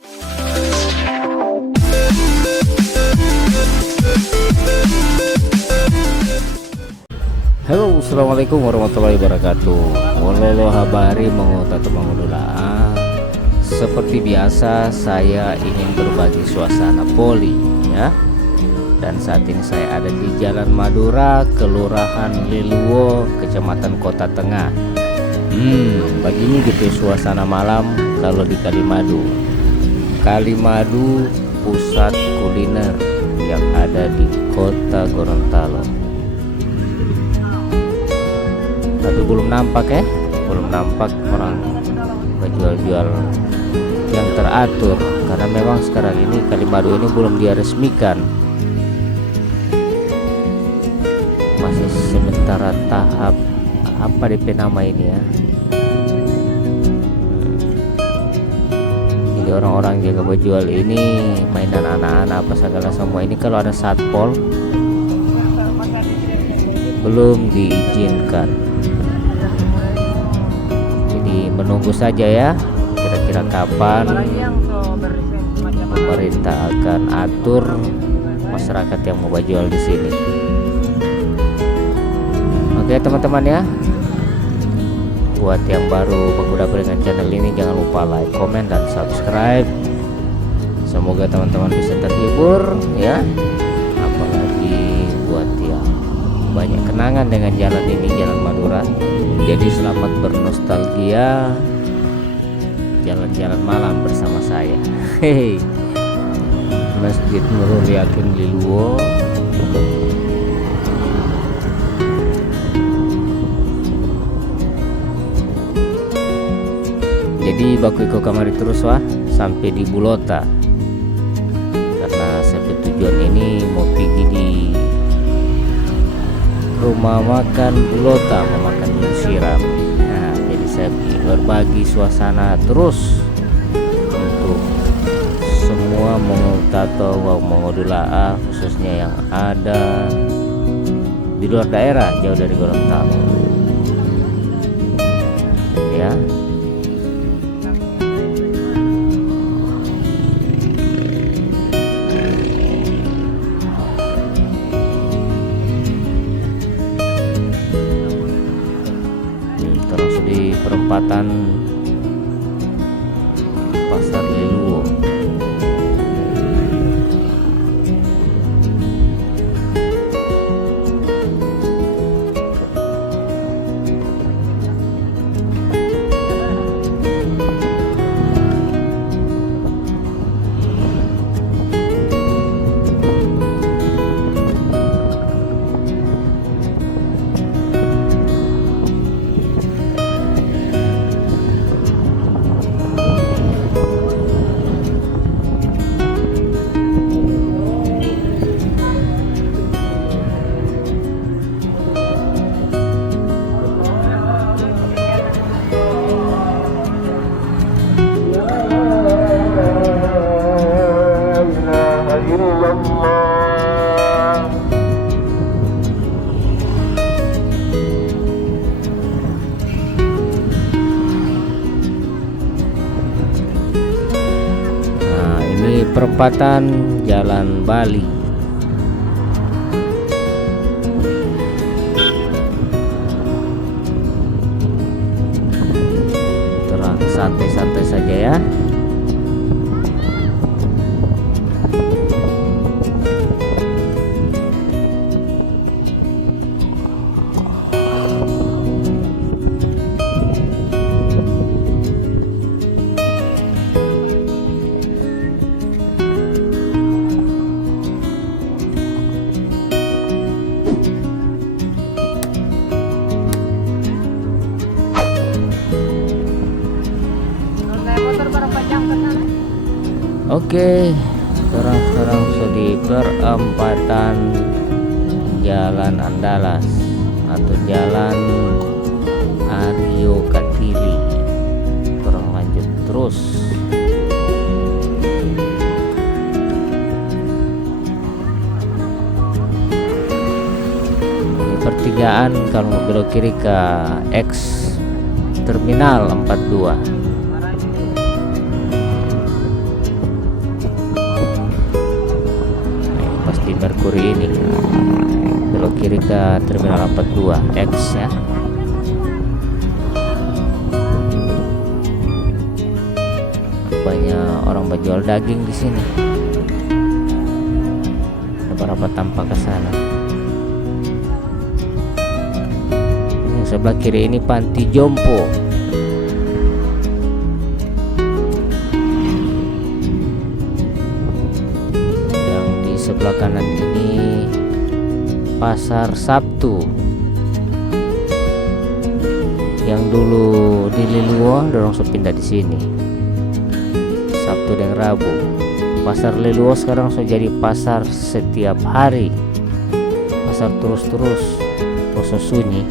Halo, assalamualaikum warahmatullahi wabarakatuh. Walolo habari mengutatu mangudula. Seperti biasa, saya ingin berbagi suasana poli ya. Dan saat ini saya ada di Jalan Madura, Kelurahan Liluwo, Kecamatan Kota Tengah. Begini gitu suasana malam kalau di Madu. Madu, pusat kuliner yang ada di Kota Gorontalo. Tapi belum nampak orang menjual-jual yang teratur, karena memang sekarang ini Madu ini belum diresmikan, masih sementara tahap apa DP nama ini ya. Jadi orang-orang jaga berjual ini mainan anak-anak apa segala semua ini kalau ada satpol belum diizinkan. Menunggu saja ya, kira-kira kapan pemerintah akan atur masyarakat yang mau jual di sini. Oke teman-teman ya, buat yang baru bergabung dengan channel ini jangan lupa like, komen, dan subscribe. Semoga teman-teman bisa terhibur ya, apalagi buat yang banyak kenangan dengan jalan ini, Jalan Madura. Jadi selamat bernostalgia jalan-jalan malam bersama saya. Hehe. Masjid Nurul Yakin Liluwo. Jadi baku iko kamari terus wah sampai di Bulota. Karena sampai tujuan ini mau pergi di rumah makan Bulota, mau makan mie siram. Nah, jadi saya berbagi suasana terus untuk semua mengutato mengodula khususnya yang ada di luar daerah jauh dari Gorontalo ya. Terus di perempatan pasar Liluwo. Perempatan Jalan Bali. Terang santai-santai saja ya. Oke, sekarang sudah di perempatan Jalan Andalas atau Jalan Aryo Katili. Kurang lanjut terus. Ini pertigaan kalau mau belok kiri ke X Terminal 42. Merkuri ini. Belok kiri ke Terminal 42 X ya. Banyak orang berjual daging di sini. Ada beberapa tampak ke sana. Yang sebelah kiri ini panti jompo. Yang di sebelah kanan ini pasar Sabtu. Yang dulu di Liluwo dorong pindah di sini. Sabtu dan Rabu. Pasar Liluwo sekarang sudah jadi pasar setiap hari. Pasar terus-terus, kosong sunyi.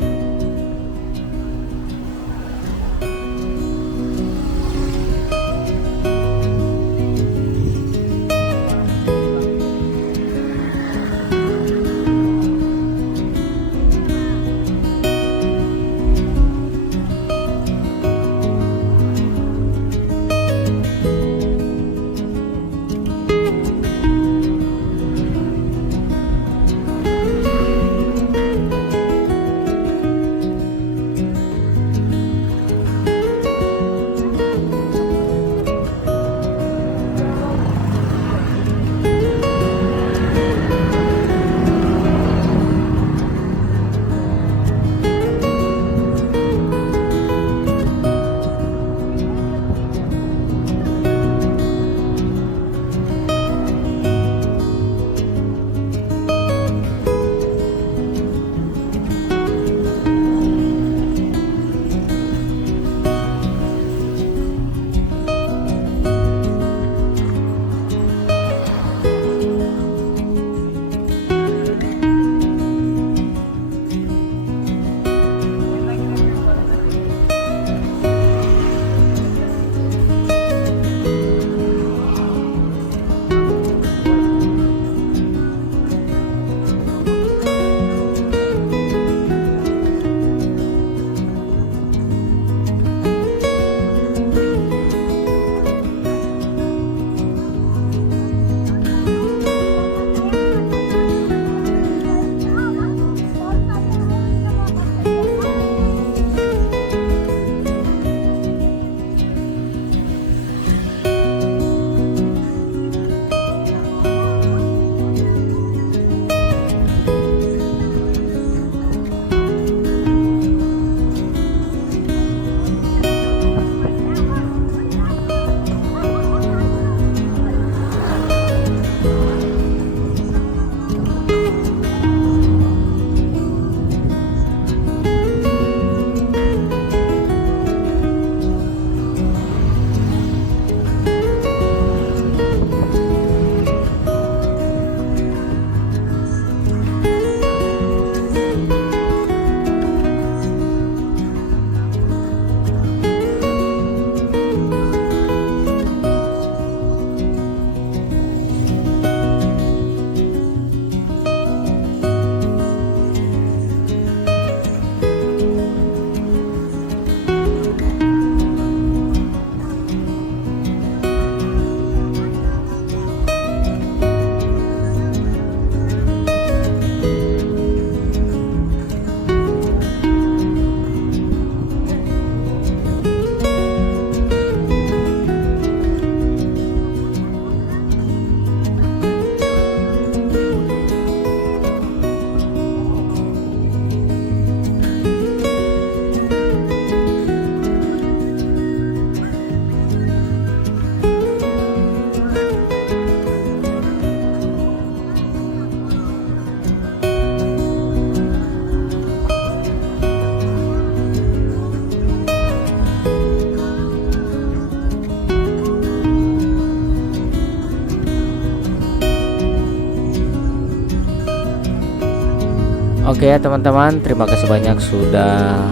Oke ya teman-teman, terima kasih banyak sudah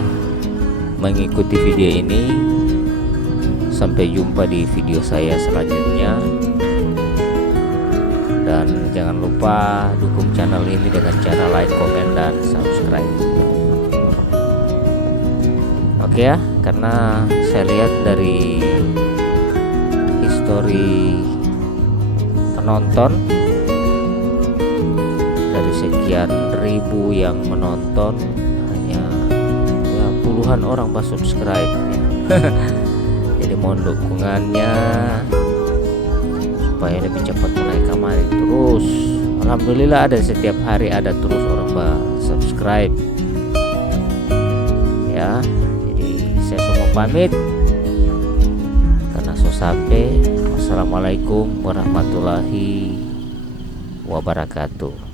mengikuti video ini. Sampai jumpa di video saya selanjutnya. Dan jangan lupa dukung channel ini dengan cara like, komen, dan subscribe. Oke ya, karena saya lihat dari histori penonton sekian ribu yang menonton hanya ya puluhan orang pas subscribe ya. Jadi mohon dukungannya supaya lebih cepat menaikkan kembali terus. Alhamdulillah ada setiap hari ada terus orang subscribe ya. Jadi saya semua pamit karena sampai. Wassalamualaikum warahmatullahi wabarakatuh.